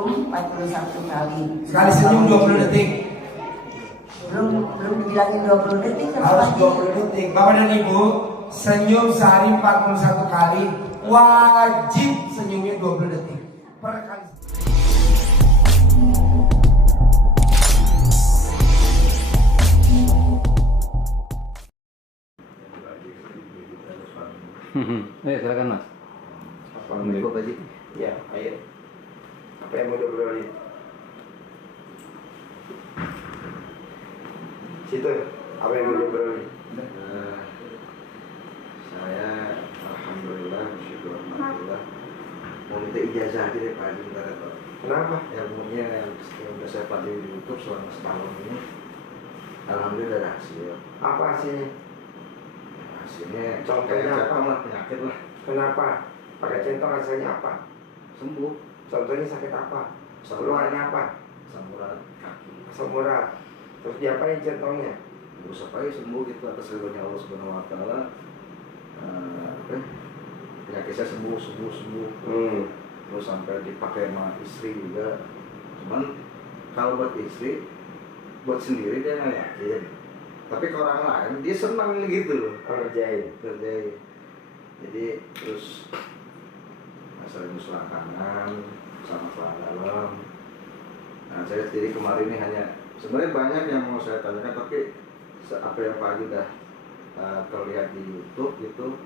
senyum 41 kali. Sekali senyum 20 detik. Belum dibilangin 20 detik sama Harus Haji. 20 detik. Bapak dan Ibu, senyum sehari 41 kali. Wajib senyumnya 20 detik. Per kali. Silakan Mas. Assalamualaikum Pak Haji. Ya, ayo. Apa yang mau diobrolin? Situ, apa yang mau diobrolin? Saya alhamdulillah bersyukur alhamdulillah mau minta ijazah aja deh Pak Haji bentar ya Pak. Kenapa? Ilmunya yang udah saya pelajari di YouTube selama setahun ini alhamdulillah ada hasil. Apa hasilnya? Hasilnya Contohnya kayak apa? lah penyakit lah Kenapa? Pakai centong rasanya apa? sembuh. Contohnya sakit apa? Asam Keluarnya apa? urat kaki. Asam urat. Terus diapain centongnya? Terus apa ya sembuh gitu atas ridhonya Allah Subhanahu Wa Taala. Penyakit saya sembuh. Terus sampai dipakai sama istri juga. Cuman kalau buat istri, buat sendiri dia nggak yakin. Tapi ke orang lain dia senang gitu loh. Kerjain. Jadi terus masalah muslah kanan sama selang dalam. Nah saya sendiri kemarin ini hanya sebenarnya banyak yang mau saya tanyakan, tapi apa yang Pak Haji udah terlihat di YouTube gitu,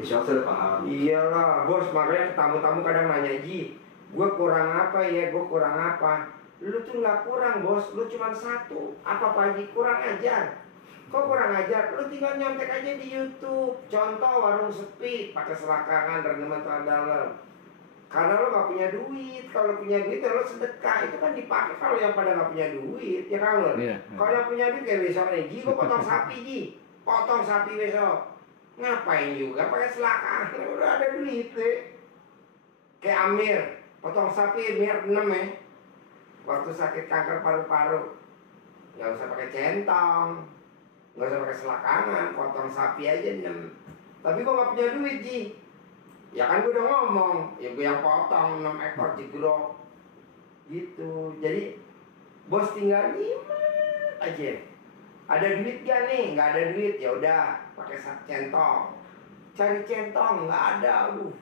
insya Allah saya udah paham. Iyalah bos, makanya tamu-tamu kadang nanya, Ji, gue kurang apa ya, gue kurang apa. Lu tuh nggak kurang bos, lu cuma satu. Apa Pak Haji? Kurang ajar. Kok kurang ajar? Lu tinggal nyontek aja di YouTube. Contoh warung sepi, pakai selakangan, rendeman tangan dalam. Karena lo gak punya duit. Kalau punya duit ya lo sedekah. Itu kan dipakai kalau yang pada gak punya duit. Ya kan lo? Iya. Kalau yang punya duit kayak besok nih, Ji, gue potong sapi, Ji. Potong sapi besok. Ngapain juga pakai selakangan? Udah ada duit deh. Kayak Amir, potong sapi Amir 6 ya. Waktu sakit kanker paru-paru, gak usah pakai centong, gak usah pakai selakangan, potong sapi aja 6. Tapi gue gak punya duit, Ji. Ya kan gue udah ngomong, ya gue yang potong 6 ekor jegrok. Gitu. Jadi bos tinggal nyimak aja. Ada duit gak nih? Gak ada duit, ya udah pakai centong. Cari centong, nggak ada, aduh.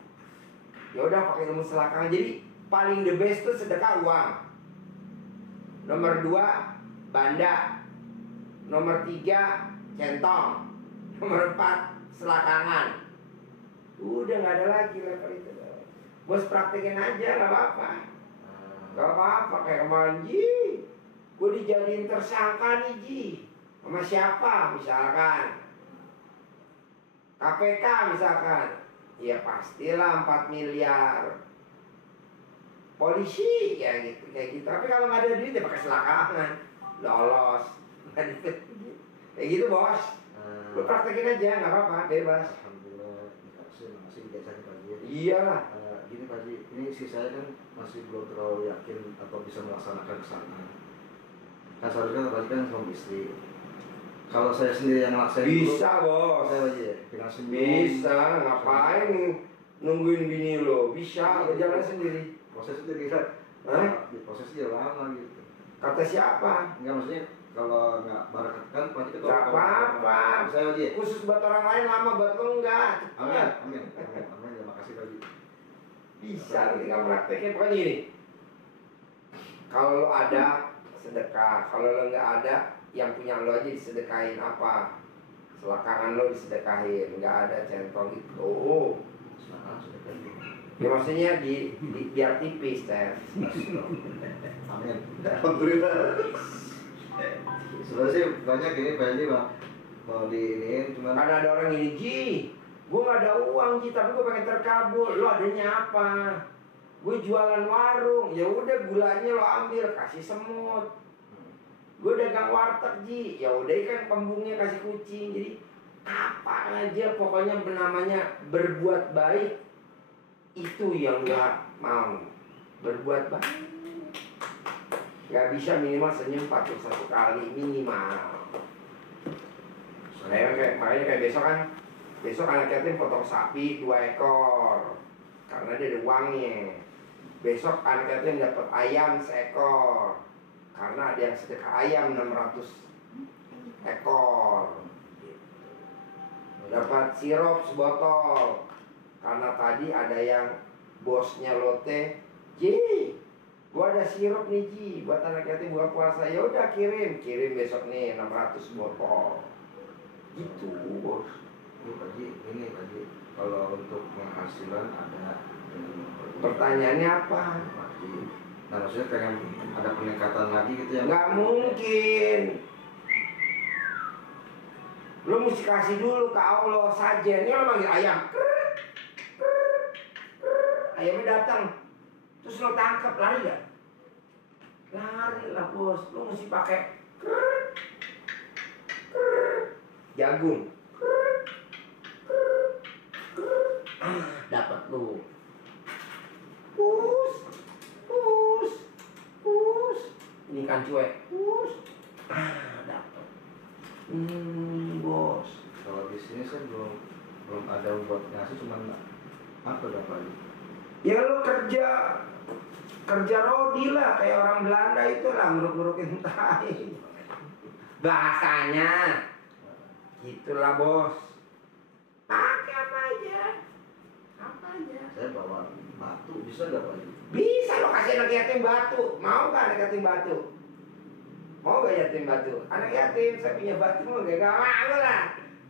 Ya udah pakai ilmu selakangan. Jadi paling the best tuh sedekah uang. Nomor 2 banda. Nomor 3 centong. Nomor 4 selakangan. Udah nggak ada lagi level itu. Bos praktekin aja, nggak apa-apa. Nggak apa-apa kayak kemarin, Ji. Gue dijadiin tersangka nih, Ji. Sama siapa misalkan? KPK misalkan. Ya pastilah 4 miliar. Polisi ya gitu kayak gitu. Tapi kalau nggak ada duit ya pakai selakangan. Lolos. Kayak gitu bos. Lu praktekin aja, nggak apa-apa, bebas. Masih ijazahnya Pak Haji. Iyalah. Gini Pak Haji, ini si saya kan masih belum terlalu yakin atau bisa melaksanakan ke sana. Kan seharusnya Pak Haji kan suami istri. Kalau saya sendiri yang ngelaksanain Bisa bos. saya aja ya, dengan senyum. Bisa, ngapain nungguin bini lo? Bisa, lo jalan sendiri. Prosesnya jadi kan, prosesnya lama gitu. Kata siapa? Enggak maksudnya kalau nggak barakat kan Pak Haji Gak apa-apa. Saya aja. Khusus buat orang lain lama, buat lo enggak. Amin. Terima kasih Pak Haji. Bisa, lo tinggal prakteknya. Pokoknya gini, kalau lo ada, sedekah. Kalau lo nggak ada, yang punya lo aja disedekahin apa? Selakangan lo disedekahin. Nggak ada centong itu. Sudah kan. Ya maksudnya biar tipis, Teh. Amin. Alhamdulillah. Sebenarnya sih banyak ini Pak Haji mau diiniin cuman Karena ada orang ini, Ji, gue gak ada uang, Ji, tapi gue pengen terkabul. Lo adanya apa? Gue jualan warung. Ya udah gulanya lo ambil, kasih semut. Gue dagang warteg, Ji. Ya udah ikan kembungnya kasih kucing. Jadi apa aja pokoknya namanya berbuat baik. Itu yang gak mau. Berbuat baik. Gak bisa minimal senyum 41 kali minimal. Makanya kayak besok anak yatim potong sapi 2 ekor karena dia ada uangnya. besok anak yatim dapat ayam seekor. Karena ada yang sedekah ayam 600 ekor. Dapat sirup sebotol. Karena tadi ada yang bosnya lote, Ji, gua ada sirup nih Ji, buat anak yatim buka puasa. Ya udah kirim besok nih 600 botol. Gitu bos. Ini Pak Ji, kalau untuk penghasilan ada Pertanyaannya apa? Pak Ji. Nah maksudnya pengen ada peningkatan lagi gitu ya? Nggak mungkin. Lu mesti kasih dulu ke Allah saja. Ini lo manggil ayam. Ayamnya datang. Terus lo tangkap, lari gak? Lari lah bos. Lo mesti pakai jagung. Dapat lu. Pus. Ini kan cuek. Pus. Dapat. Bos. Kalau di sini saya belum ada buat ngasih, cuman apa dapat? Ya lu kerja rodi lah, kayak orang Belanda itu lah, nguruk-ngurukin tai. Bahasanya gitulah bos. Pakai apa aja. Saya bawa batu, bisa nggak Pak Ji? Bisa lo kasih anak yatim batu. Mau gak anak yatim batu? Mau gak yatim batu? Anak yatim saya punya batu mau gak mau lah.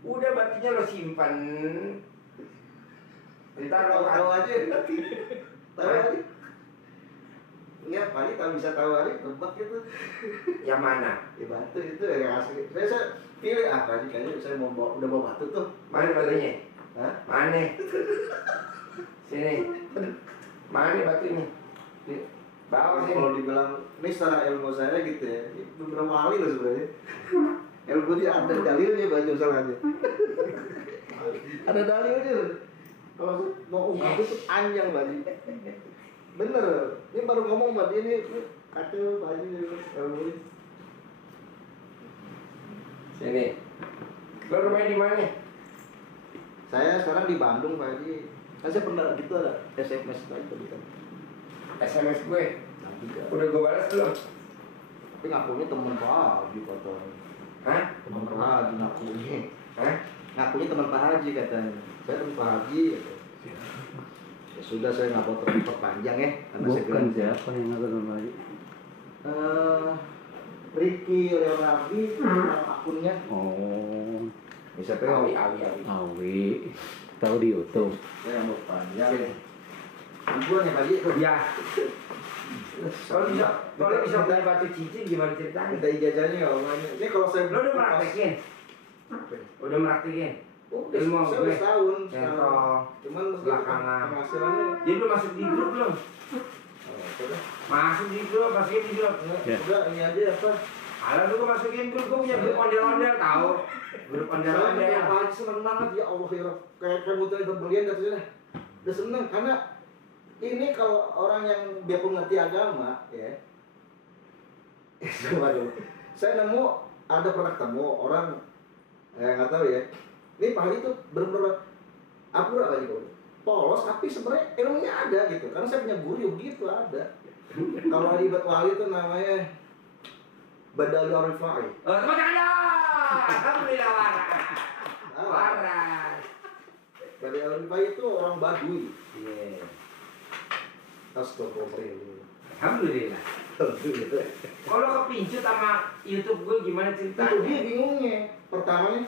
Udah batunya lo simpan. Ntar lo Tahu aja. Tahu aja. Enggak, Pak Ji tak bisa tahu aja, tebak gitu. yang mana? Ya batu itu yang asli. Saya pilih Pak Ji, kayaknya saya udah bawa batu tuh. Mana batunya? Hah? Mana? Sini. Mana batunya? Bawa sini. Kalau dibilang ini secara ilmu saya gitu ya, beberapa kali loh sebenarnya. Ilmu dia ada dalilnya baju salahnya. Ada dalilnya loh. Kalau mau ungkap itu panjang baju. Bener. Ini baru ngomong Mbak ini kacau baju ilmu. Sini. Lo rumahnya di mana? Saya sekarang di Bandung Pak Haji. Kan saya pernah gitu ada SMS tadi kan. SMS gue. Nah, juga. Udah gue balas belum? Tapi ngakunya teman Pak Haji katanya. Hah? Teman Pak Haji ngakunya. Hah? Ngakunya teman Pak Haji katanya. Saya teman Pak Haji. Ya sudah saya nggak mau terpanjang ya. Karena saya Bukan kira siapa yang ngatur lagi? Ricky Leonardi akunnya. Oh, Bisa Awi, tahu. awi. Awi. Tahu di YouTube. Saya mau panjang. Ampun ya Pak Haji. Ya. Kalau bisa beli batu cincin gimana ceritanya? Minta ijazahnya ya Om. Ini kalau saya Lo udah praktekin? Udah praktekin? Udah, Ilmu saya gue. udah setahun. Contoh. Cuman Belakangan. penghasilannya. Jadi lo masuk di grup belum? Udah, Masuk di grup, masukin di grup. Ya. udah ini aja apa? Alah dulu masukin grup, gue punya grup ondel-ondel tahu. Grup Saya ondel-ondel. punya Pak Haji seneng banget ya Allah ya Rob. Kayak muter berbelian dari sini. Udah seneng karena ini kalau orang yang dia pengerti agama ya. Coba dulu. Saya nemu ada pernah ketemu orang nggak tahu ya. Ini Pak Haji tuh benar-benar akurat aja kok. Polos tapi sebenarnya ilmunya ada gitu. Karena saya punya guru begitu ada. Kalau di Bat Wali itu namanya Badal Orifai. Oh, tepuk tangan. Alhamdulillah waras. Waras. Badal Orifai itu orang Baduy. Iya. Astagfirullah. Alhamdulillah. Kalau kepincut sama YouTube gue gimana Itu ceritanya? dia bingungnya. Pertamanya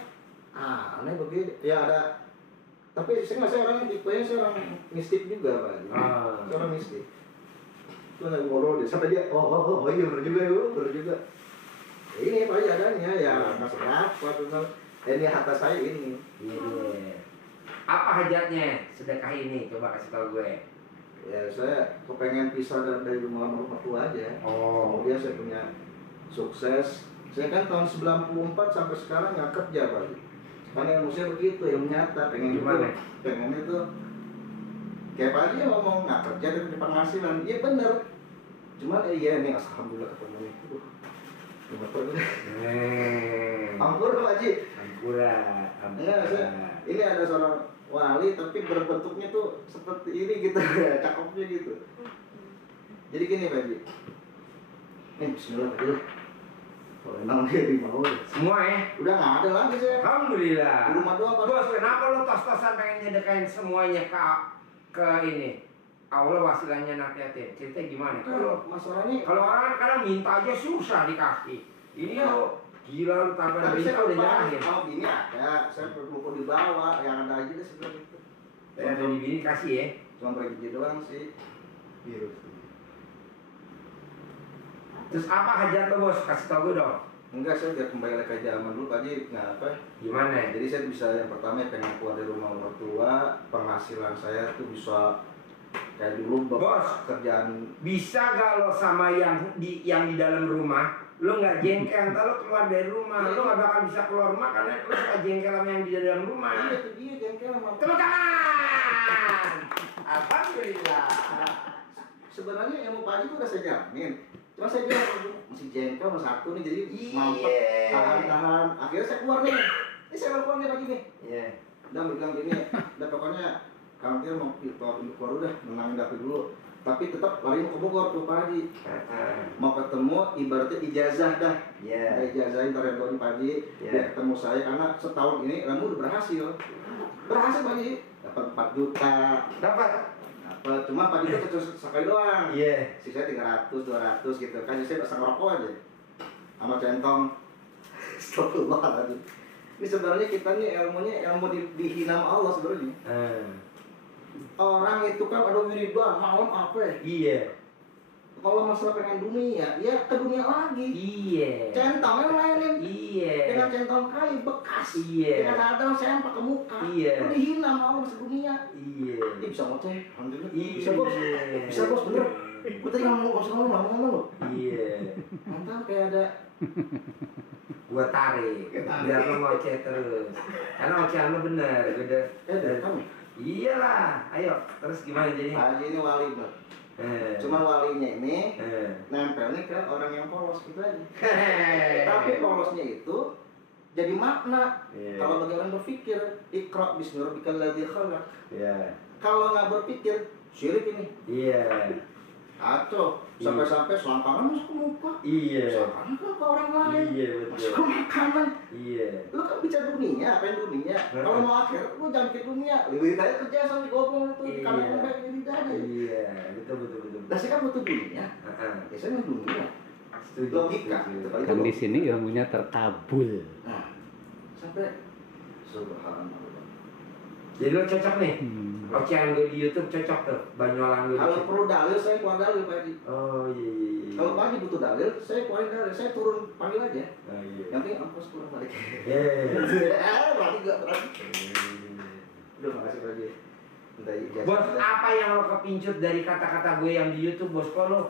aneh begini. Ya ada. Tapi saya orang tipenya saya orang mistik juga Pak. Saya orang mistik. Itu nggak ngobrol dia. Sampai dia oh iya benar juga ya benar juga. Ya, ini Pak adanya ya nggak seberapa tentang ini harta saya ini. Iya. Apa hajatnya sedekah ini? Coba kasih tau gue. Ya saya kepengen pisah dari rumah tua aja. Oh. Kemudian saya punya sukses. Saya kan tahun 94 sampai sekarang nggak kerja Pak. Karena ilmu saya begitu, ilmu nyata. Pengen Gimana? Pengen itu kayak Pak Haji ngomong nggak kerja dari penghasilan. Iya bener. Cuman iya nih alhamdulillah ketemu itu. Ampun Pak Haji. Ampura. Enggak, ini ada seorang wali tapi berbentuknya tuh seperti ini gitu ya, cakepnya gitu. Jadi gini Pak Haji. Bismillah Pak Haji. Kalau emang dia mau Semua ya. udah nggak ada lagi saya. Alhamdulillah. Di rumah doang Pak. Bos, kenapa lo tos-tosan pengen nyedekain semuanya ke ini? Allah wasilahnya anak yatim. Cerita gimana? Kalau masalahnya Kalau orang kadang minta aja susah dikasih. Ini lo gila lo tambah tapi minta saya udah kalau nyerahin. kalau bini ada, saya perlu dibawa, yang ada aja deh sebenarnya itu. Yang dari bini kasih ya. Cuma pergi doang sih. Virus. Terus apa hajat lo bos? Kasih tau gue dong. Enggak, saya biar kembali lagi ke zaman dulu Pak Haji. Nggak apa. Gimana ya? Jadi saya bisa yang pertama pengen keluar dari rumah orang tua, penghasilan saya tuh bisa kayak dulu Bos. kerjaan. Bisa gak lo sama yang di dalam rumah? Lo nggak jengkel, ntar lo keluar dari rumah. Lo nggak bakal bisa keluar rumah karena lo suka jengkel sama yang di dalam rumah. Iya itu dia jengkel sama. Tepuk tangan. Alhamdulillah. Sebenarnya yang mau Pak Haji tuh udah saya jamin. Cuma saya bilang masih jengkel sama satu nih, jadi Iya. mampet tahan. Akhirnya saya keluar nih. Ini saya mau keluar nih pagi nih. Iya. Udah bilang gini, udah pokoknya kamu kira mau keluar udah menangin dapur dulu. Tapi tetap lari mau ke Bogor tuh Pak Haji. Mau ketemu ibaratnya ijazah dah. Iya. Ada ijazahin Pak Haji. Iya. Biar ketemu saya karena setahun ini kamu udah berhasil. Berhasil Pak Haji. Dapat 4 juta. Dapat. Cuma Pak Haji itu sekali doang. Iya. Sisa 300, 200 gitu. Kan saya bisa ngerokok aja. Sama centong. Astagfirullahaladzim. Ini sebenarnya kita nih ilmunya ilmu dihina sama Allah sebenarnya. Orang itu kan ada wiridan malam apa ya? Iya. Kalau masalah pengen dunia, ya ke dunia lagi. Iya. Centongnya mainin. Iya. Dengan centong kayu bekas. Iya. Dengan radang sempak ke muka. Iya. Lu dihina sama Allah sedunia. Iya. Ini bisa ngoceh, alhamdulillah. Iya. Bisa bos. Bisa bos bener. Gue tadi ngomong ngomong lo. Iya. Mantap kayak ada. Gua tarik. Biar lo ngoceh terus. Karena ocehan lo bener. Gede. Dari kamu. Iyalah. Ayo. Terus gimana jadi? Pak Haji ini wali bro. Cuma walinya ini nempelnya ke orang yang polos gitu aja. Tapi polosnya itu jadi makna. Kalau bagi orang berpikir, Iqra bismi rabbikal ladzi khalaq. Kalau nggak berpikir, syirik ini. Iya. Kacau. Sampai-sampai selangkangan masuk ke muka. Iya. Selangkangan ke orang lain. Iya Masuk ke betul. makanan. Iya. Lu kan bicara dunia, apa yang dunia? Kalau mau akhir, lu jangan ke dunia. Lebih baik kerja sampai gopong itu. Iya. Kalau yang baik jadi ada. Iya. Betul. Nah, saya kan butuh dunia. Biasanya dunia. Setuju. Logika. Setuju. Itu Kan di logika. sini ilmunya terkabul. Nah, sampai subhanallah. Jadi lo cocok nih. Ocehan gue di YouTube cocok tuh. Banyolan gue. Kalau perlu dalil, saya keluar dalil Pak Haji. Oh iya. Kalau Pak Haji butuh dalil, saya keluarin dalil. Saya turun panggil aja. Oh iya. Yang penting ongkos pulang balik. Berarti gak berarti. Udah makasih Pak Haji. Minta ijazah. Bos, apa yang lo kepincut dari kata-kata gue yang di YouTube, bos? Kok lo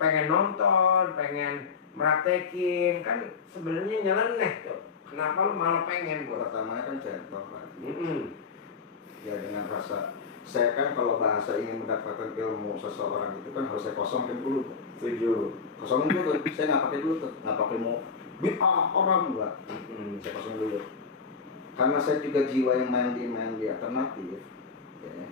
pengen nonton, pengen meratekin, kan sebenarnya nyeleneh tuh. Kenapa lo malah pengen, bos? Pertamanya kan contoh Pak Haji. Ya dengan rasa saya kan kalau bahasa ingin mendapatkan ilmu seseorang itu kan harus saya kosongin dulu. Setuju. Kosongin dulu tuh. Saya nggak pakai dulu tuh. Nggak pakai mau bid'ah orang enggak. Saya kosongin dulu. Karena saya juga jiwa yang main di alternatif. Ya.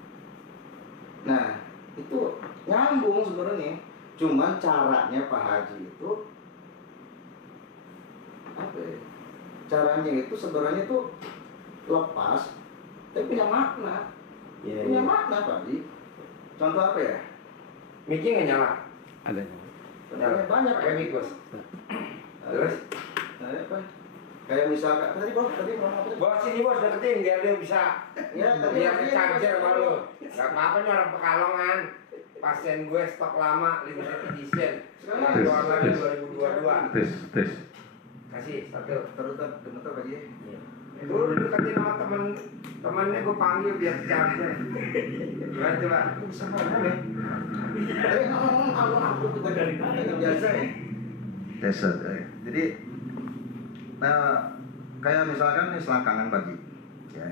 Nah itu nyambung sebenarnya. Cuman caranya Pak Haji itu apa ya? Caranya itu sebenarnya tuh lepas tapi punya makna. Iya. Punya makna Pak Haji. Contoh apa ya? Mic nggak nyala? Ada. Contohnya banyak. Pakai mic, bos. Terus? Nah, apa? Kayak misalkan tadi ngomong apa? Bos sini bos deketin biar dia bisa. Ya, tadi Biar charger sama lu. Gak apa-apa nih orang Pekalongan. Pasien gue stok lama limited edition. Yang keluar lagi 2022. Tes. Kasih satu. Terus gemeter Pak Haji. Dulu deketin sama temennya gue panggil biar charger. Gimana coba? Bisa ngomong ya. Tadi ngomong aku juga dari mana yang biasa ya. Teset. Jadi kayak misalkan nih selangkangan bagi ya.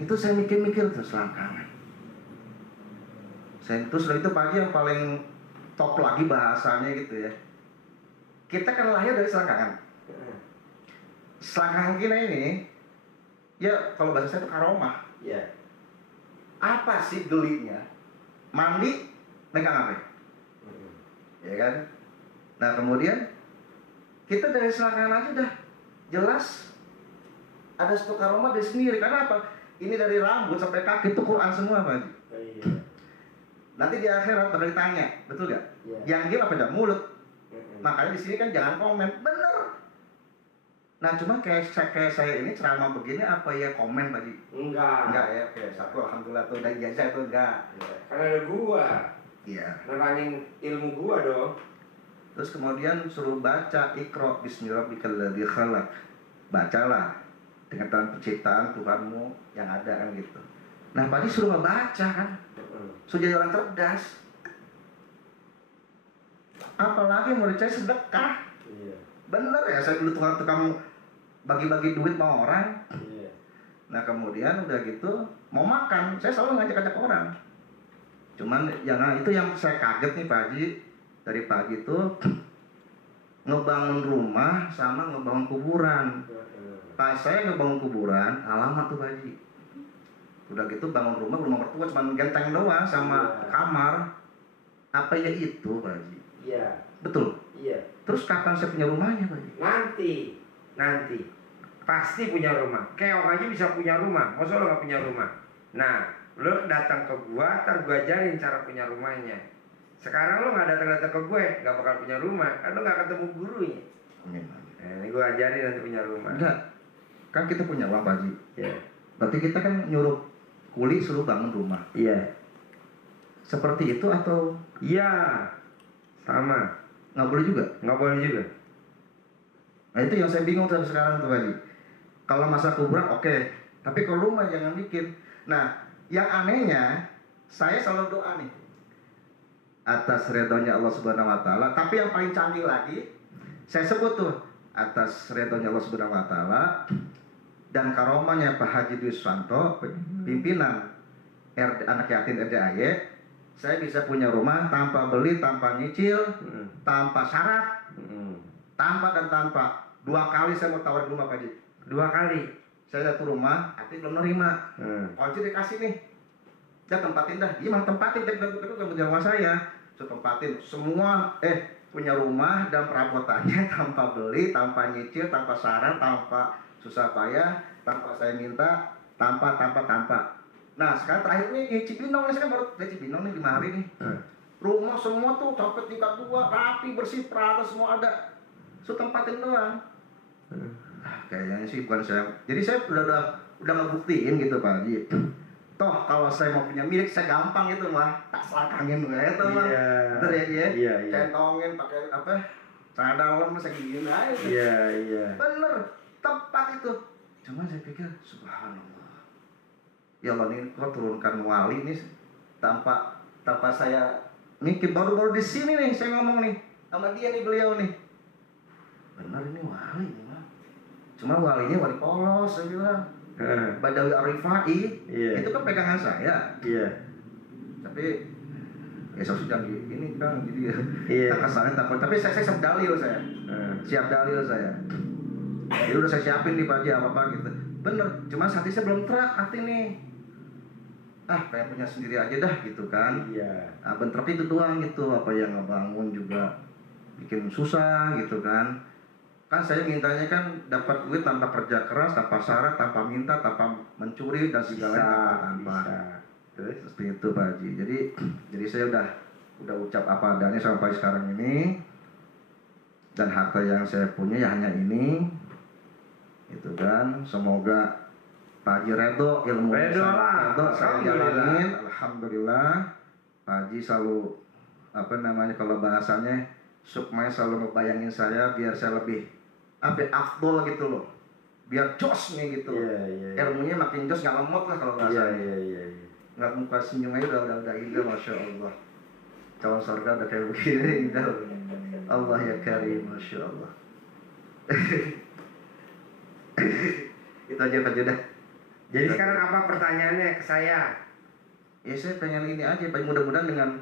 Itu saya mikir-mikir tuh selangkangan. Terus itu pagi yang paling top lagi bahasanya gitu ya. Kita kan lahir dari selangkangan. Selangkangan kita ini, ya kalau bahasa saya itu karomah. Iya. Apa sih geliknya? Mandi, megang apa? ya kan? Nah kemudian kita dari selangkangan aja udah jelas ada satu karomah dari sendiri. Karena apa? Ini dari rambut sampai kaki itu Quran semua Pak Haji. Iya. Nanti di akhirat bakal ditanya, betul gak? Iya. Yang dia apa dah? Mulut. Mm-mm. Makanya di sini kan jangan komen, bener. Nah cuma kayak saya ini ceramah begini apa ya komen Pak Haji? Enggak ya, oke. Satu alhamdulillah tuh udah ijazah tuh enggak. Iya. Karena ada gua. Iya. Nerangin ilmu gua dong. Terus kemudian suruh baca Iqra bismillahirrahmanirrahim khalaq. Bacalah dengan Tuhan penciptaan Tuhanmu yang ada kan gitu. Nah Pak Haji suruh ngebaca kan, suruh jadi orang cerdas. Apalagi murid saya sedekah. Iya. Bener ya, saya dulu tukang bagi-bagi duit sama orang. Iya. Nah kemudian udah gitu mau makan, saya selalu ngajak-ngajak orang. Cuman jangan itu yang saya kaget nih Pak Haji. Dari pagi tuh ngebangun rumah sama ngebangun kuburan. Pas saya ngebangun kuburan, alamat tuh Pak Haji. Udah gitu bangun rumah mertua cuma genteng doang sama Iya. kamar. Apa ya itu Pak Haji? Iya. Betul. Iya. Terus kapan saya punya rumahnya Pak Haji? Nanti pasti punya rumah. Keong aja bisa punya rumah. Masa lo gak punya rumah? Nah, lo datang ke gua, ntar gua ajarin cara punya rumahnya. Sekarang lo gak datang-datang ke gue, gak bakal punya rumah. Kan lo gak ketemu gurunya. Amin. Nah, ini gua ajarin nanti punya rumah. Enggak. Kan kita punya uang Pak Haji. Iya. Berarti kita kan nyuruh kuli suruh bangun rumah. Iya. Seperti itu atau Iya. Sama. nggak boleh juga? Nggak boleh juga. Nah itu yang saya bingung sampai sekarang tuh Haji. Kalau masa kuburan oke, tapi kalau rumah jangan bikin. Nah yang anehnya saya selalu doa nih atas ridhonya Allah Subhanahu Wa Taala. Tapi yang paling canggih lagi saya sebut tuh atas ridhonya Allah Subhanahu Wa Taala dan karomahnya Pak Haji Dwi Susanto, pimpinan anak yatim RDAY. Saya bisa punya rumah tanpa beli, tanpa nyicil, tanpa syarat, tanpa dan tanpa. 2 kali saya mau tawarin rumah Pak Haji. 2 kali. Saya satu rumah, hati belum nerima. Kunci dikasih nih. Dia tempatin dah. Dia mau tempatin, tapi bukan rumah saya. Saya tempatin semua. Punya rumah dan perabotannya tanpa beli, tanpa nyicil, tanpa syarat, tanpa susah payah, tanpa saya minta, tanpa. Nah sekarang terakhir nih Cibinong nih, saya kan baru dari Cibinong nih 5 hari nih. Rumah semua tuh sampai tingkat 2, rapi, bersih, peralatan semua ada. So tempatin doang. Kayaknya sih bukan saya. Jadi saya udah ngebuktiin gitu Pak Haji. Toh kalau saya mau punya milik saya gampang gitu mah, tak selakangin ya itu mah. Iya. Bener ya dia? Iya. Centongin pakai apa? Celana dalam saya gini aja. Iya. Bener, tepat itu. Cuma saya pikir subhanallah. Ya Allah ini kok turunkan wali nih tanpa saya mikir baru di sini nih saya ngomong nih sama dia nih beliau nih. Benar ini wali nih mah. Cuma walinya wali polos saya bilang. Badawi Arifai. Iya. Itu kan pegangan saya. Iya. Tapi ya sudah ini kan jadi Iya. tak kesannya takut. Tapi saya siap dalil saya. Siap dalil saya. Jadi udah saya siapin nih Pak Haji apa gitu. Bener, cuma hati saya belum terak hati nih. Pengen punya sendiri aja dah gitu kan. Iya. Nah, bentrok itu doang gitu. Apa yang ngebangun juga bikin susah gitu kan. Kan saya mintanya kan dapat duit tanpa kerja keras, tanpa syarat, tanpa minta, tanpa mencuri dan segala tanpa. Terus Seperti itu Pak Haji. Jadi saya udah ucap apa adanya sampai sekarang ini. Dan harta yang saya punya ya hanya ini. Itu kan. Semoga Pak Haji Redo ilmu Redo lah. saya jalanin. Alhamdulillah. Pak Haji selalu kalau bahasanya sukmanya selalu ngebayangin saya biar saya lebih afdol gitu loh. Biar jos nih gitu. Iya. Ilmunya makin jos, nggak lemot lah kalau bahasanya. Iya. Nggak muka senyum aja udah indah, masya Allah. Calon surga udah kayak begini indah. Allah ya karim, masya Allah. Itu aja Pak Judah. Jadi sekarang apa pertanyaannya ke saya? Ya saya pengen ini aja, Pak. Mudah-mudahan dengan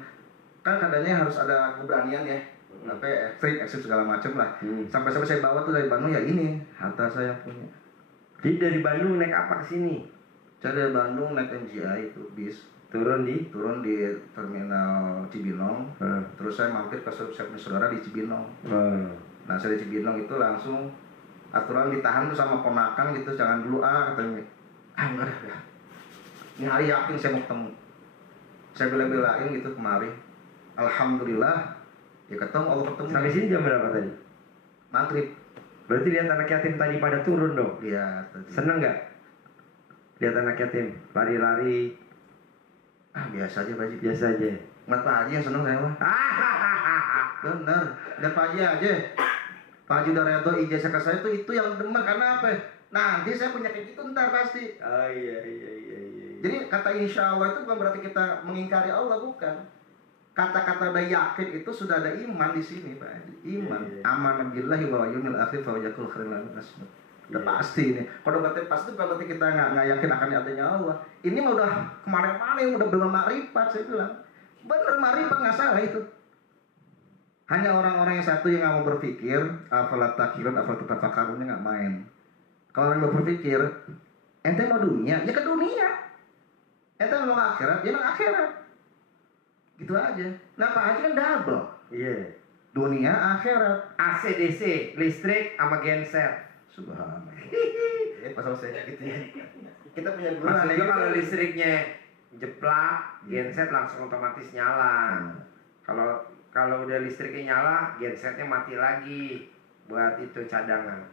kan katanya harus ada keberanian ya. Ekstrim segala macam lah. Sampai saya bawa tuh dari Bandung ya ini harta saya punya. Jadi dari Bandung naik apa ke sini? Saya dari Bandung naik MGI itu bis. Turun di. turun di terminal Cibinong. Terus saya mampir ke saudara di Cibinong. Nah saya di Cibinong itu langsung aturan ditahan tuh sama ponakan gitu, jangan dulu katanya. Enggak ya. Ini hari yakin saya mau ketemu. Saya bela-belain gitu kemari. Alhamdulillah ya ketemu, Allah ketemu. Sampai sini jam berapa tadi? Maghrib. Berarti lihat anak yatim tadi pada turun dong. Lihat tadi. Seneng nggak? Lihat anak yatim lari-lari. Biasa aja Pak Haji. Biasa aja. Nggak Pak Haji yang seneng saya mah. Bener. Dan Pak Haji aja. Pak Haji udah redo ijazah ke saya itu yang demen karena apa? Nanti saya punya kayak gitu ntar pasti. Oh iya. Jadi kata insya Allah itu bukan berarti kita mengingkari Allah, bukan. Kata-kata udah yakin itu sudah ada iman di sini Pak Haji. Iman. Amanah billahi wa yawmil akhir fa wajakul khairan nasmut. Udah pasti ini. Kalau berarti pasti bukan berarti kita nggak yakin akan adanya Allah. Ini mah udah kemarin-kemarin udah belum marifat saya bilang. Bener marifat nggak salah itu. Hanya orang-orang yang satu yang nggak mau berpikir, afalat takirun, afalat tatafakarunnya nggak main. Kalau orang berpikir, ente mau dunia, ya ke dunia. Ente mau akhirat, ya mau akhirat. Gitu aja. Nah Pak Haji kan double. Iya. Dunia, akhirat. AC/DC, listrik sama genset. Subhanallah. Pasal saya gitu ya. Kita punya guru Maksud aneh gue gitu. kalau listriknya jeplak, genset langsung otomatis nyala. Kalau udah listriknya nyala, gensetnya mati lagi buat itu cadangan.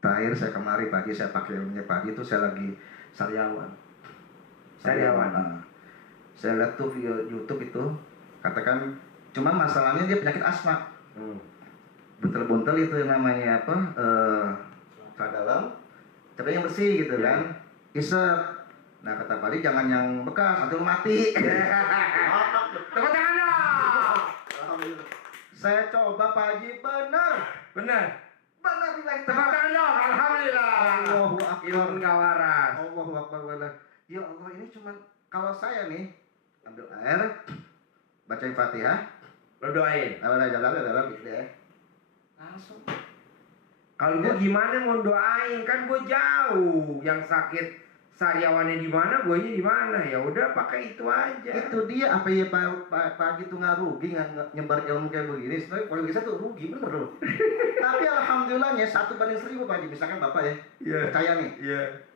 Terakhir saya kemari pagi saya pakai ilmunya pagi itu saya lagi sariawan. Nah, saya lihat tuh video YouTube itu katakan cuma masalahnya dia penyakit asma. Buntel-buntel itu yang namanya apa? Dalam tapi yang bersih gitu kan. Isep. Nah kata Pak Haji jangan yang bekas nanti lu mati. Tepuk tangan dong. Saya coba Pak Haji benar bilang Tepuk tangan dong. Alhamdulillah. Allahu Akbar. Ilmu nggak waras. Allahu Akbar. Ya Allah ini cuman kalau saya nih ambil air bacain Fatihah, Lo doain. dalam gitu deh. Langsung. Kalau gue gimana mau doain, kan gue jauh. Yang sakit sariawannya di mana, gue nya di mana. Ya udah pakai itu aja. Itu dia apa ya Pak Haji tuh nggak rugi nggak nyebar ilmu kayak begini. Sebenarnya kalau bisa tuh rugi bener loh. Tapi alhamdulillahnya 1/1000 Pak Haji. Misalkan Bapak ya percaya nih.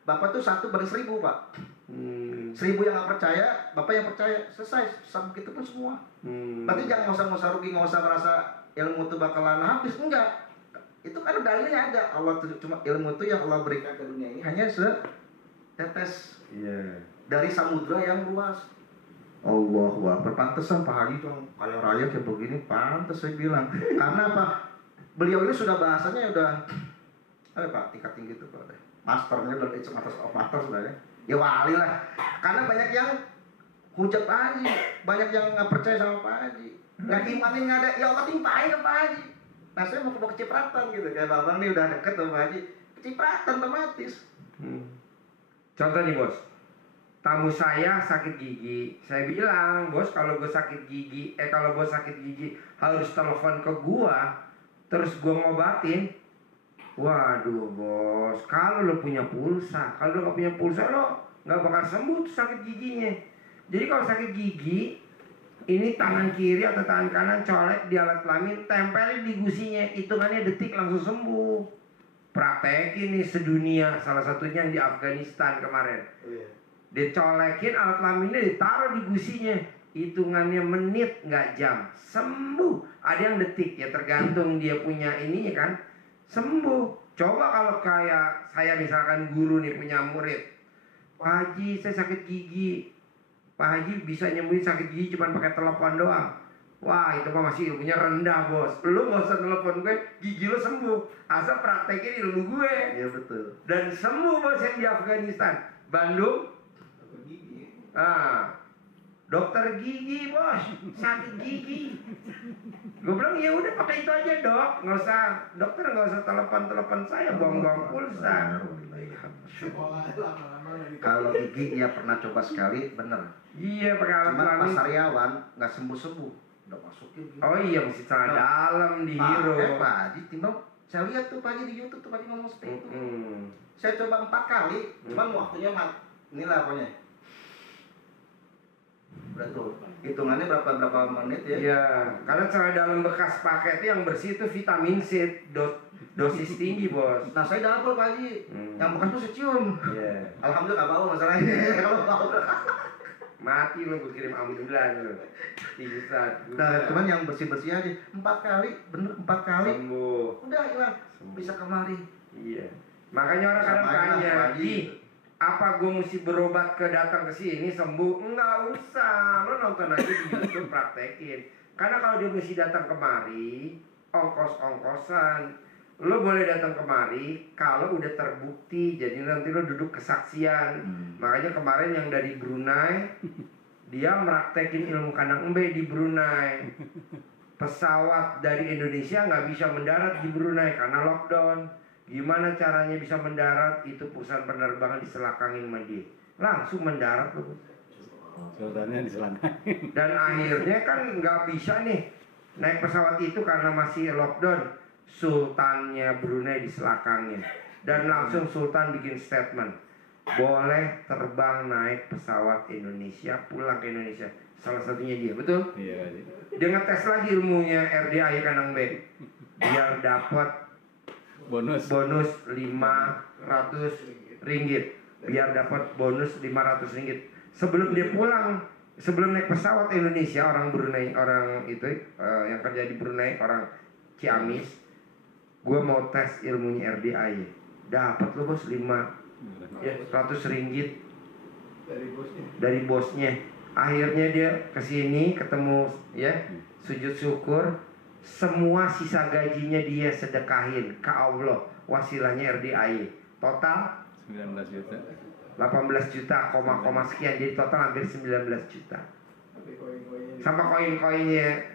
Bapak tuh 1/1000 Pak. 1000 yang nggak percaya, Bapak yang percaya, selesai. Begitu pun semua. Berarti jangan nggak usah rugi, nggak usah merasa ilmu itu bakalan habis, enggak. Itu kan dalilnya ada. Allah tuh cuma ilmu itu yang Allah berikan ke dunia ini hanya setetes dari samudra yang luas. Allahu Akbar. Pantesan Pak Haji tuh kaya raya kayak begini, pantes saya bilang. Karena apa? Beliau ini sudah bahasanya udah Pak, tingkat tinggi itu Pak. Masternya udah it's master of master sudah ya. Ya wali lah. Karena banyak yang hujat Pak Haji, banyak yang nggak percaya sama Pak Haji. Nggak imannya nggak ada, ya Allah timpain ke Pak Haji. Nah saya mau kecipratan gitu, kayak Babang nih udah deket sama Pak Haji, kecipratan otomatis. Contoh nih bos, tamu saya sakit gigi. Saya bilang bos kalau gue sakit gigi, kalau gue sakit gigi harus telepon ke gua, terus gua ngobatin. Waduh bos, kalau lo punya pulsa, kalau lo gak punya pulsa lo nggak bakal sembuh tuh sakit giginya. Jadi kalau sakit gigi, ini tangan kiri atau tangan kanan colek di alat kelamin, tempelin di gusinya, hitungannya detik langsung sembuh. Praktekin nih sedunia, salah satunya yang di Afghanistan kemarin. Dicolekin alat kelaminnya, ditaruh di gusinya, hitungannya menit nggak jam, sembuh. Ada yang detik ya, tergantung dia punya ininya kan, sembuh. Coba kalau kayak saya misalkan guru nih punya murid, Pak Haji saya sakit gigi, Pak Haji bisa nyembuhin sakit gigi cuma pakai telepon doang. Wah itu mah masih ilmunya rendah bos. Lu gak usah telepon gue, gigi lu sembuh. Asal praktekin ilmu gue. Iya betul. Dan sembuh bos yang di Afghanistan. Bandung. Dokter gigi bos, sakit gigi. Gue bilang ya udah pakai itu aja dok, nggak usah dokter nggak usah telepon saya, buang-buang pulsa. Kalau gigi ya pernah coba sekali, bener. Iya pakai alat Cuman pas kelamin. sariawan nggak sembuh, udah masukin. Gitu. Oh iya mesti celana dalam dihirup. Pak Haji timbang saya lihat tuh Pak Haji di YouTube tuh Pak Haji ngomong seperti itu. Saya coba 4 kali, cuman waktunya inilah pokoknya. Betul. Hitungannya berapa menit ya? Iya, karena celana dalam bekas pakai itu yang bersih itu vitamin C dosis tinggi bos. Nah saya dapet Pak Haji, yang bekas tuh saya cium. Iya. Alhamdulillah nggak bau masalahnya. Kalau bau. Mati lo gue kirim ambulan lo. Pingsan. Nah cuman yang bersih aja 4 kali, bener 4 kali. Sembuh. Udah hilang, bisa kemari. Iya. Makanya orang kadang Sama aja, tanya, Pak Haji. Ji, apa gue mesti berobat ke datang ke sini sembuh? Enggak usah, lo nonton aja di YouTube praktekin. Karena kalau dia mesti datang kemari, ongkos-ongkosan. Lo boleh datang kemari kalau udah terbukti, jadi nanti lo duduk kesaksian. Makanya kemarin yang dari Brunei, dia meraktekin ilmu kandang embe di Brunei. Pesawat dari Indonesia nggak bisa mendarat di Brunei karena lockdown. Gimana caranya bisa mendarat? Itu perusahaan penerbangan diselakangin sama dia. Langsung mendarat loh. Sultannya diselangkangin. Dan akhirnya kan nggak bisa nih naik pesawat itu karena masih lockdown. Sultannya Brunei diselakangin. Dan langsung Sultan bikin statement, boleh terbang naik pesawat Indonesia, pulang ke Indonesia. Salah satunya dia, betul? Iya, Haji. Dia ngetes lagi ilmunya RDA Kandang B, biar dapat Bonus. bonus 500 ringgit. Biar dapat bonus 500 ringgit. Sebelum dia pulang, sebelum naik pesawat Indonesia, orang Brunei, orang itu yang kerja di Brunei, orang Ciamis, gue mau tes ilmunya RDA. Dapat lo bos 100 ringgit dari bosnya. Akhirnya dia kesini ketemu ya, sujud syukur. Semua sisa gajinya dia sedekahin ke Allah, wasilahnya RDI. Total 19 juta. 18 juta, koma sekian. Jadi total hampir 19 juta. Sama koin-koinnya.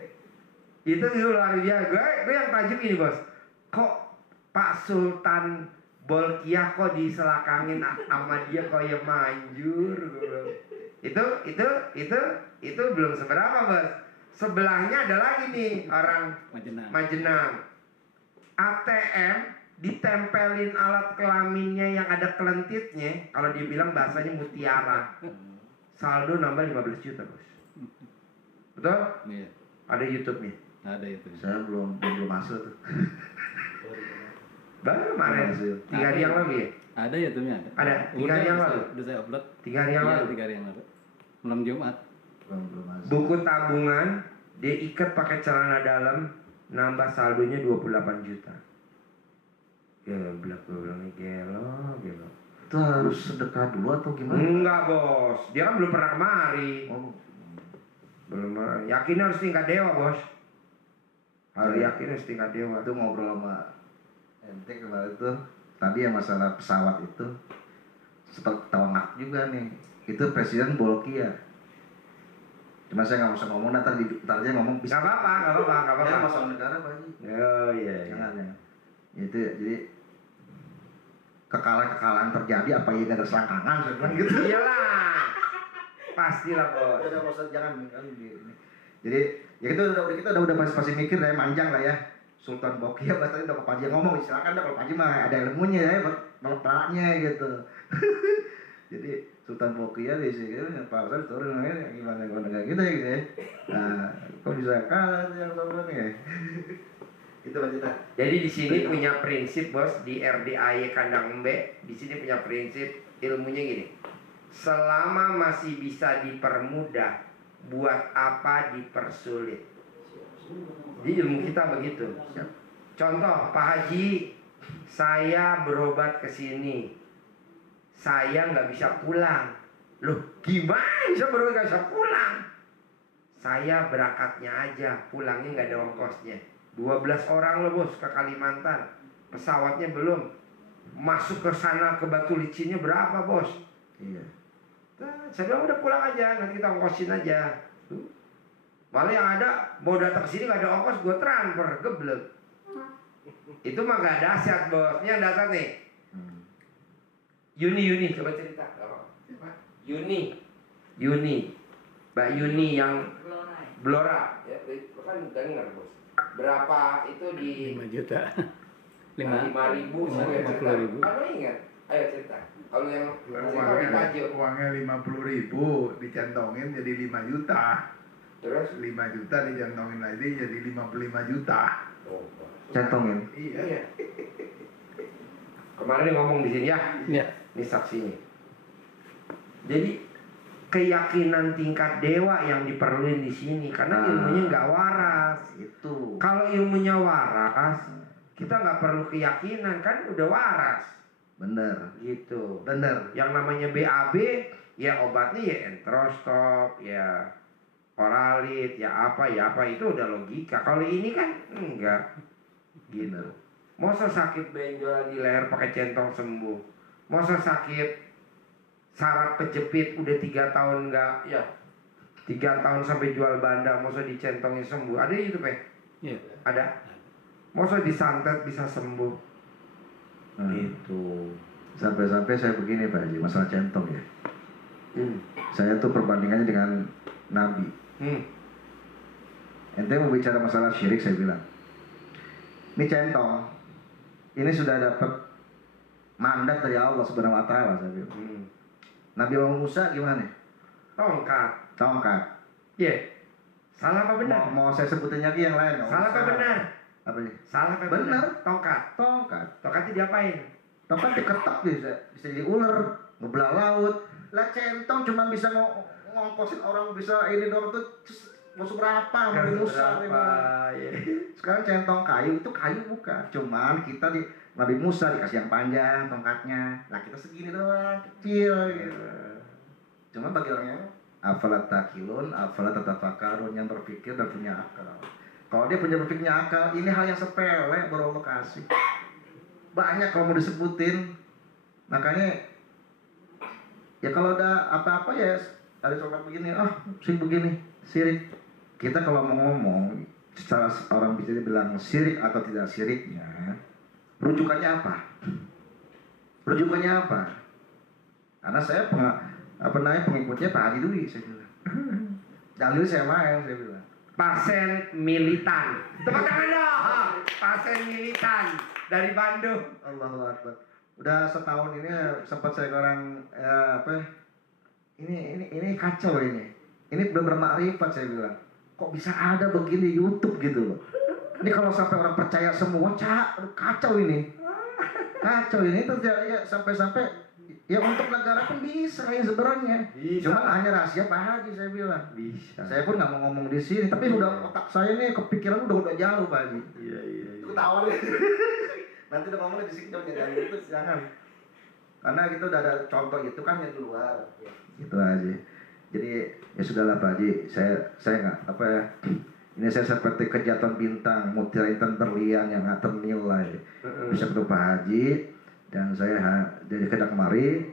Itu luar biasa. Gue yang tajuk ini bos. Kok Pak Sultan Bolkiah kok diselakangin sama dia kok ya manjur. Itu belum seberapa bos. Sebelahnya ada lagi nih orang Majenang. ATM ditempelin alat kelaminnya yang ada kelentitnya. Kalau dibilang bahasanya mutiara. Saldo nambah 15 juta bos. Betul? Iya. Ada YouTube-nya. Ada itu. Saya belum masuk tuh. Baru kemarin 3 hari yang lalu ya? Ada YouTube-nya ada. Ada, 3 hari yang lalu. Udah saya upload. 3 hari yang lalu. 3 hari yang lalu. Malam Jumat. Belum masuk. Buku tabungan dia ikat pakai celana dalam, nambah saldonya 28 juta. Geblak, gue bilangnya gelo. Itu harus sedekah dulu atau gimana? Enggak bos, dia kan belum pernah kemari. Oh, Belum pernah. Yakin harus tingkat dewa bos. Harus yakin harus tingkat dewa. itu ngobrol sama ente kemarin tuh. Tadi yang masalah pesawat itu sempat tawangak juga nih. Itu Presiden Bolkiah. Cuma saya nggak usah ngomong, ntar aja ngomong bisa. Gak apa-apa. Ya, masalah negara Pak Haji. Oh iya. Jangan. Itu jadi kekalahan terjadi apa ya ada selangkangan saya bilang gitu. Iyalah. Pastilah bos. Udah nggak usah jangan ini. Jadi ya kita udah pasti mikir ya, manjang lah ya. Sultan Bolkiah tadi udah Pak Haji ngomong, silakan dah kalau Pak Haji mah ada ilmunya ya, melepaknya gitu. Jadi Sultan Bolkiah di sini kan Pak Haji turun gimana gitu ya. Nah, kok bisa kalah yang turun ya? Itu Pak Cita. Jadi di sini punya prinsip bos, di RDAY Kandang Embe, di sini punya prinsip ilmunya gini. Selama masih bisa dipermudah, buat apa dipersulit? Jadi ilmu kita begitu. Contoh Pak Haji, saya berobat ke sini, saya nggak bisa pulang. Loh, gimana bisa berobat nggak bisa pulang? Saya berangkatnya aja, pulangnya nggak ada ongkosnya. 12 orang loh bos ke Kalimantan, pesawatnya belum. Masuk ke sana ke Batu Licinnya berapa bos? Iya. Nah, saya bilang udah pulang aja, nanti kita ongkosin aja. Malah yang ada mau datang ke sini nggak ada ongkos, gue transfer, geblek. Itu mah gak dahsyat bos. Ini yang dasar nih. Yuni coba cerita. Yuni, Mbak Yuni yang Blora. Ya, itu kan dengar bos. Berapa itu di 5 juta. 5.000 50.000. Kalau ingat, Ayo cerita. Kalau yang kalau Uangnya, ditajuk, uangnya 50.000 dicentongin jadi 5 juta. terus 5 juta dicentongin lagi jadi 55 juta. Centongin. Iya. iya. Kemarin dia ngomong di sini ya. Iya. Ini saksinya. Jadi keyakinan tingkat dewa yang diperluin di sini karena ilmunya nggak waras. Itu. Kalau ilmunya waras, kita nggak perlu keyakinan kan udah waras. Bener. Gitu. Bener. Yang namanya BAB ya obatnya ya enterostop, ya oralit, ya apa itu udah logika. Kalau ini kan enggak. Gitu. Masa sakit benjolan di leher pakai centong sembuh. Masa sakit saraf kejepit udah 3 tahun enggak ya 3 tahun sampai jual banda masa dicentongin sembuh. Ada itu Pak? Iya. Ada. Masa disantet bisa sembuh. Gitu. Sampai-sampai saya begini Pak Haji, masalah centong ya. Saya tuh perbandingannya dengan Nabi. Ente mau bicara masalah syirik, saya bilang ini centong, ini sudah dapat mandat dari Allah Subhanahu Wa Taala, saya bilang. Nabi Musa gimana? Tongkat. Iya. Salah apa benar? Mau saya sebutin lagi yang lain? Salah apa benar? Apa sih? Salah apa Benar. Tongkat. Tongkat diapain? Tongkat diketok bisa jadi ular, ngebelah laut. Lah centong cuma bisa ngongkosin orang bisa ini doang tuh masuk berapa Nabi Musa. Ya. Sekarang centong kayu itu kayu bukan, cuman kita di Nabi Musa dikasih yang panjang tongkatnya, nah kita segini doang kecil gitu. Cuma bagi orang yang afalat takilun, afalat tatafakkarun, yang berpikir dan punya akal. Kalau dia punya berpikirnya akal, ini hal yang sepele baru Allah kasih. Banyak kalau mau disebutin, makanya ya kalau ada apa-apa ya ada sholat begini, sirik. Kita kalau mau ngomong, secara orang bisa dibilang sirik atau tidak siriknya, rujukannya apa? Karena saya pengikutnya Pak Haji Dwi, saya bilang. Dalil saya main, saya bilang. Pasien militan. Tepuk tangan dong. Pasien militan dari Bandung. Allahu Akbar. Udah setahun ini sempat saya ke orang ini kacau ini. Ini benar makrifat, saya bilang. Kok bisa ada begini YouTube gitu loh. Ini kalau sampai orang percaya semua, kacau ini. Kacau ini terjadi ya, sampai-sampai ya untuk negara pun bisa ya sebenarnya. Cuma hanya rahasia Pak Haji, saya bilang. Bisa. Saya pun nggak mau ngomong di sini, tapi udah otak saya nih kepikiran udah jauh Pak Haji. Iya. Ketawa deh. Nanti udah ngomongnya di sini jangan gitu, jangan. Karena kita udah ada contoh itu kan yang di luar. Gitu aja. Jadi ya sudahlah Pak Haji, saya nggak ini saya seperti kejatuhan bintang, mutiara intan berlian yang nggak ternilai. Bisa ketemu Pak Haji dan saya dari kedai kemari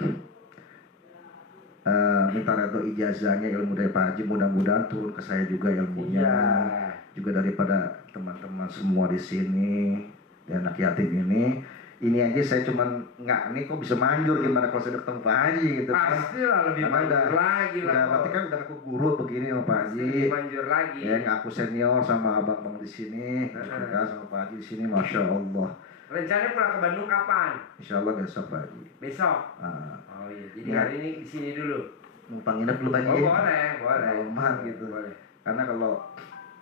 minta redo ijazahnya ilmu dari Pak Haji, mudah-mudahan turun ke saya juga ilmunya. Juga daripada teman-teman semua di sini dan anak yatim ini. Ini aja saya cuman nggak, ini kok bisa manjur gimana kalau saya udah ketemu Pak Haji gitu kan. Pastilah lebih manjur lagi lah. Berarti kan udah aku guru begini sama Pak Haji. Lebih manjur lagi. Ya ngaku senior sama abang-abang di sini, sama Pak Haji di sini, masya Allah. Rencana pulang ke Bandung kapan? Insya Allah besok Pak Haji. Besok. Oh iya. Jadi hari ini di sini dulu. Numpang nginep dulu Pak Haji. Oh boleh. Roman gitu. Boleh. Karena kalau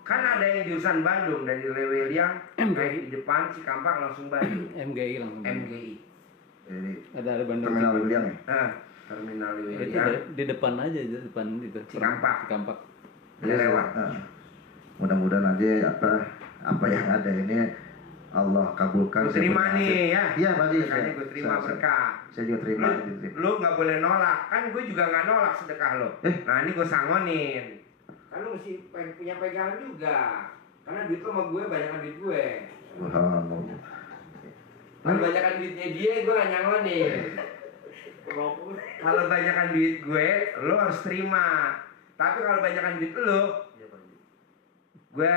kan ada yang jurusan Bandung dari Leweliang naik di depan Cikampek langsung Bandung. MGI langsung. MGI. jadi Ada Bandung. terminal Lewiliang ya. Terminal Itu Leweliang. di depan aja, di depan itu. Cikampek. Lewat. Mudah-mudahan aja apa yang ada ini Allah kabulkan. Gue terima nih ya. Iya Pak Haji. Sedekahnya gue terima berkah. Saya juga terima. Lu nggak boleh nolak. Kan gue juga nggak nolak sedekah lo. Nah ini gue sangonin. Kan lu mesti punya pegangan juga. Karena duit lo sama gue banyakan duit gue. Subhanallah. Kalau banyakan duitnya dia, gue nggak nyangonin. Kalau banyakan duit gue, lo harus terima. Tapi kalau banyakan duit lo, gue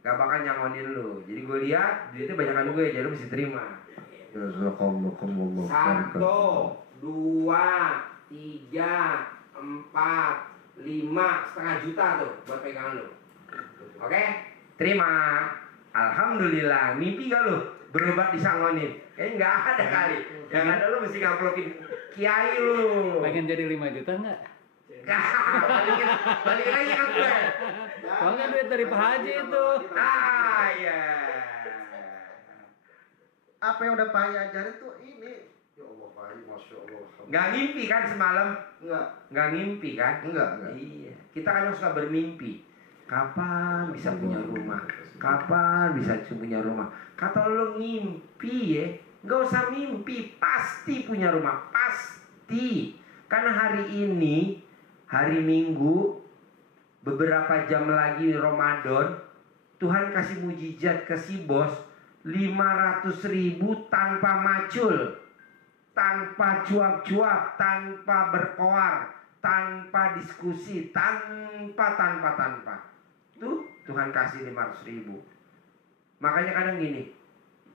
gak bakal nyangonin lo. Jadi gue lihat duitnya banyakan gue, jadi lo mesti terima. Jazakallahu 1, 2, 3, 4, 5, setengah juta tuh buat pegangan lo. Oke? Terima. Alhamdulillah. Mimpi gak lo? berobat disangonin. Kayaknya nggak ada kali. Yang ada lu mesti ngamplopin kiai lu. Pengen jadi 5 juta nggak? balikin lagi kan gue. Soalnya duit dari Pak Haji itu. Ah iya. Apa yang udah Pak Haji ajarin tuh ini. Ya Allah Pak Haji, Masya Allah. Nggak ngimpi kan semalam? Enggak. Nggak ngimpi kan? Enggak. Iya. Kita kan suka bermimpi. Kapan bisa punya rumah? Kapan bisa punya rumah? Kata lo ngimpi ya, nggak usah mimpi, pasti punya rumah, pasti. Karena hari ini, hari Minggu, beberapa jam lagi Ramadan, Tuhan kasih mujizat ke si bos 500.000 tanpa macul, tanpa cuap-cuap, tanpa berkoar, tanpa diskusi, tanpa. Tuh Tuhan kasih 500.000. Makanya kadang gini,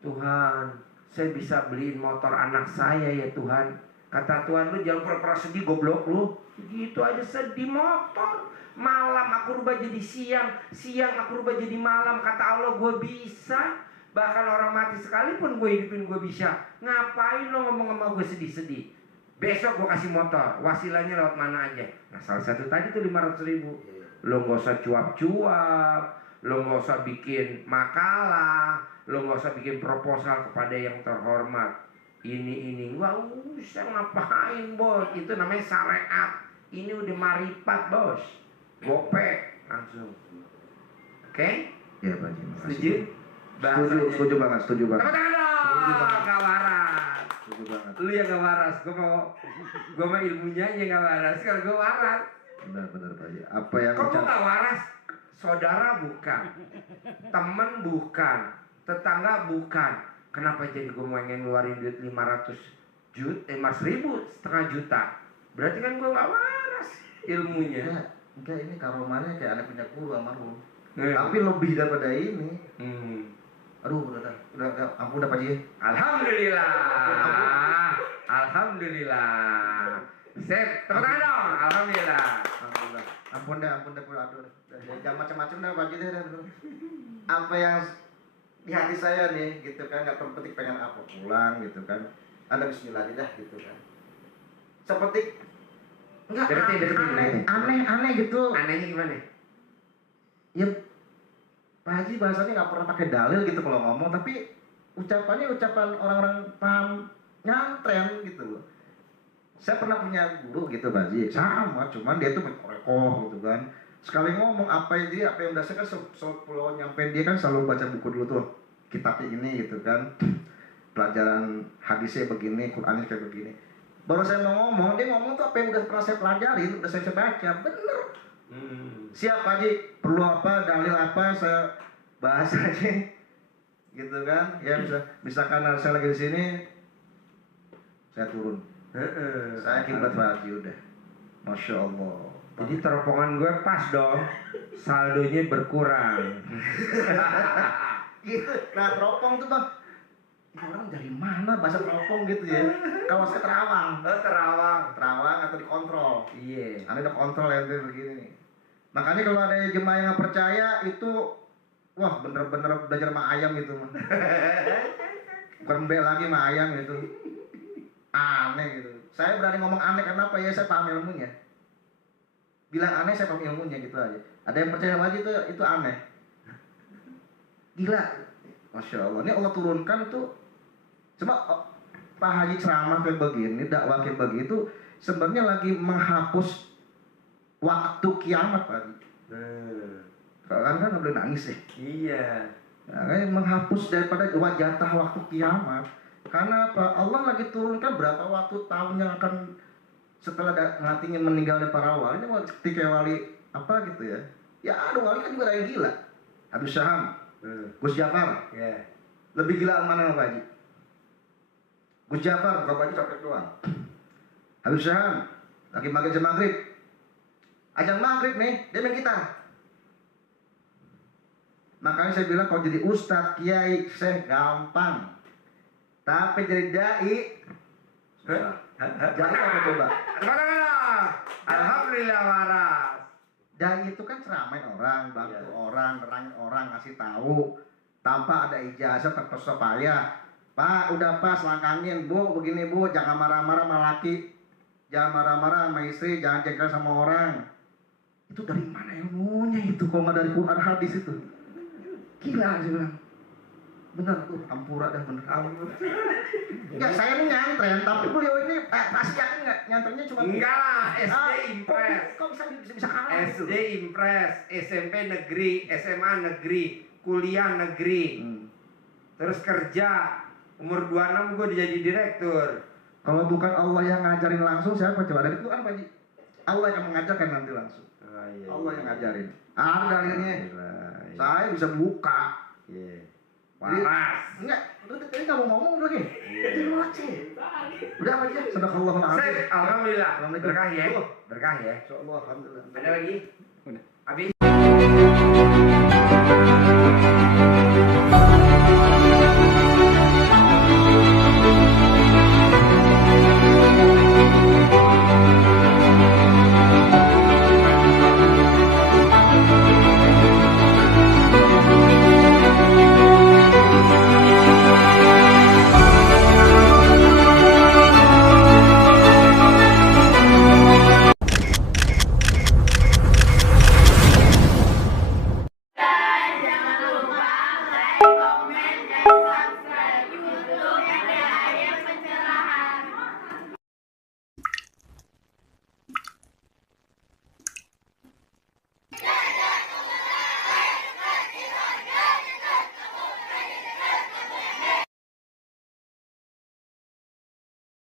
Tuhan, saya bisa beliin motor anak saya ya Tuhan. Kata Tuhan, lu jangan pura-pura sedih goblok lu. Gitu aja sedih motor. Malam aku rubah jadi siang, siang aku rubah jadi malam. Kata Allah, gue bisa. Bahkan orang mati sekalipun gue hidupin gue bisa. Ngapain lo ngomong sama gue sedih-sedih? Besok gue kasih motor, wasilanya lewat mana aja. Nah salah satu tadi tuh 500.000. Lo gak usah cuap-cuap, lo gak usah bikin makalah, lo gak usah bikin proposal kepada yang terhormat. Ini gak usah ngapain bos, itu namanya syariat. Ini udah marifat bos, gope langsung. Oke? Ya Pak Haji, makasih. Setuju? Setuju banget. Tepuk tangan dong, gak waras. Setuju banget. Lu yang gak waras, gue mau ilmunya aja gak waras. Kalau gue waras. Benar Pak Haji. Apa yang Kok gue gak waras? Saudara bukan, temen bukan, tetangga bukan. Kenapa jadi gue mau ngeluarin duit 500.000, 500.000, setengah juta? Berarti kan gue gak waras ilmunya. Enggak, ini karomanya kayak anak punya guru almarhum. Iya. Tapi lebih daripada ini. Aduh, udah, ampun Pak Haji. Alhamdulillah. Sip, tepuk tangan dong. Alhamdulillah. Ampun deh, aduh. Jangan macam-macam dah Pak Haji deh. Apa yang di hati saya nih, gitu kan, nggak terpetik pengen apa pulang, gitu kan. Ada Bismillah aja dah, gitu kan. Seperti nggak Deketin. aneh gitu. Anehnya gimana? Ya Pak Haji bahasanya nggak pernah pakai dalil gitu kalau ngomong, tapi ucapannya ucapan orang-orang paham nyantren gitu loh. Saya pernah punya guru gitu Pak Haji, sama, cuman dia tuh rekoh gitu kan. Sekali ngomong apa yang udah saya kan selalu nyampein dia kan selalu baca buku dulu tuh, kitabnya ini gitu kan. Pelajaran hadisnya begini, Qurannya kayak begini. Baru saya mau ngomong, dia ngomong tuh apa yang udah pernah saya pelajarin, udah saya baca, bener. Siap Pak Haji, perlu apa, dalil apa, saya bahas aja, gitu kan? Ya misalkan saya lagi di sini, saya turun, saya kiblat Pak Haji udah, Masya Allah. Jadi teropongan gue pas dong, saldonya berkurang. Gitu. Nah teropong tuh Bang, ini orang dari mana bahasa teropong gitu ya? Kalau saya terawang, terawang atau dikontrol. Iya. Anda udah kontrol ya begini nih. Makanya kalau ada jemaah yang percaya itu, wah bener-bener belajar sama ayam gitu mah. Bukan mbak lagi sama ayam gitu. Aneh gitu. Saya berani ngomong aneh karena apa ya? Saya paham ilmunya. Bilang aneh saya paham ilmunya gitu aja. Ada yang percaya lagi itu aneh. Gila. Masya Allah. Ini Allah turunkan tuh. Cuma Pak Haji ceramah kayak begini, dakwah kayak begitu, sebenarnya lagi menghapus waktu kiamat Pak Haji. Kan nggak boleh nangis ya. Iya. Nah, menghapus daripada wajatah waktu kiamat. Karena apa? Allah lagi turunkan berapa waktu tahun yang akan setelah nantinya meninggalnya para wali. Ini ketika wali apa gitu ya? Ya ada wali kan juga ada yang gila. Habib Syaham, Gus Jafar. Yeah. Lebih gila mana Pak Haji? Gus Jafar, Pak Haji capek doang. Habib Syaham, lagi maghrib. Ajang maghrib nih, dia main gitar. Makanya saya bilang kalau jadi ustadz, kiai, syekh gampang. Tapi jadi dai susah. Dai apa coba? Alhamdulillah waras. Dai itu kan ceramain orang, bantu orang, nerangin orang, ngasih tahu. tanpa ada ijazah terpaksa payah. Pak, udah pas langkangin, Bu, begini Bu, jangan marah-marah sama laki, jangan marah-marah sama istri, jangan jengkel sama orang. Itu dari mana ilmunya itu? Kalau nggak dari Quran hadis itu, gila sih bilang. Bener tuh, ampura dah bener. Ya saya ini nyantren, tapi beliau ini pasti yakin nggak nyantrennya cuma Enggak lah, SD Impres. Kok bisa kalah? SD Impres, SMP negeri, SMA negeri, kuliah negeri. Terus kerja, umur 26 gue jadi direktur. Kalau bukan Allah yang ngajarin langsung, siapa coba? Dari Quran Pak Haji. Allah yang mengajarkan nanti langsung. Allah yang ngajarin. Ada dalilnya. Saya bisa buka. Waras. Enggak, tadi nggak mau ngomong lagi. Jadi ngoceh. Udah Pak Haji, sadaqallahu Sip, alazim. alhamdulillah. Assalamualaikum. Berkah ya. Berkah ya. Insyaallah alhamdulillah. Ada lagi? Udah. Habis.